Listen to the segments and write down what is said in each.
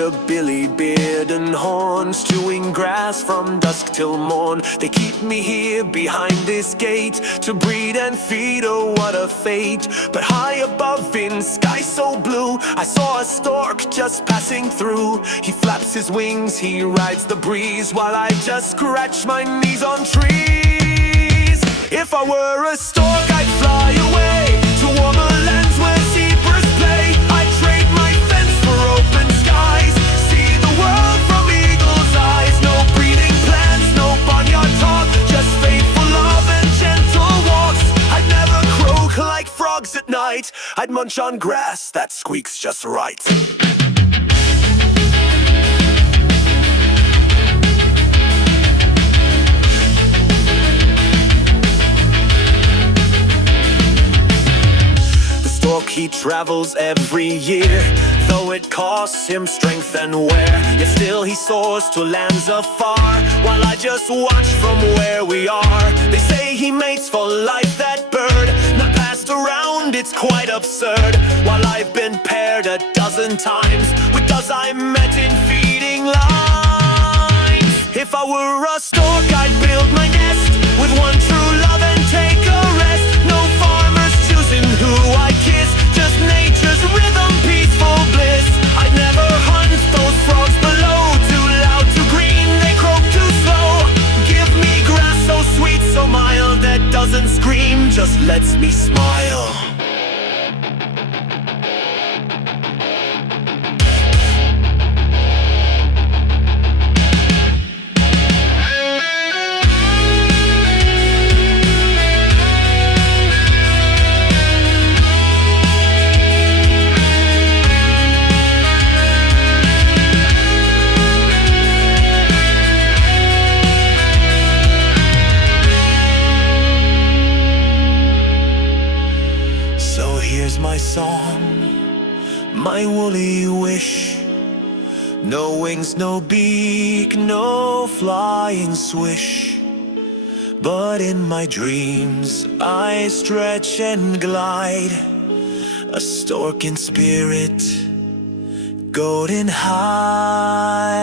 a billy beard and horns, chewing grass from dusk till morn. They keep me here behind this gate to breed and feed, oh what a fate. But high above in sky so blue, I saw a stork just passing through. He flaps his wings, he rides the breeze, while I just scratch my knees on trees. If I were a stork, I'd fly away to warmer lands where zebras play. I'd trade my fence for open skies, see the world from eagle's eyes. No breeding plans, no barnyard talk, just faithful love and gentle walks. I'd never croak like frogs at night, I'd munch on grass that squeaks just right. He travels every year, though it costs him strength and wear. Yet still he soars to lands afar, while I just watch from where we are. They say he mates for life, that bird, not passed around, it's quite absurd. While I've been paired a dozen times with those I met in feeding lines. If I were a stork, I'd build my nest with one true love and take a rest. No farmers choosing who I kiss, just nature's rhythm, peaceful bliss. I'd never hunt those frogs below, too loud, too green, they croak too slow. Give me grass so sweet, so mild, that doesn't scream, just lets me smile. Here's my song, my woolly wish. No wings, no beak, no flying swish. But in my dreams I stretch and glide, a stork in spirit, golden hide.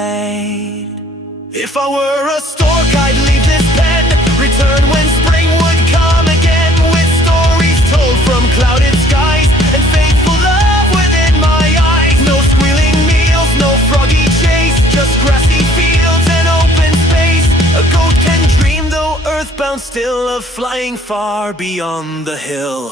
If I were a stork, I'd leave this pen, return when spring would come again, with stories told from clouded skies and faithful love within my eyes. No squealing meals, no froggy chase, just grassy fields and open space. A goat can dream, though earthbound still, of flying far beyond the hill.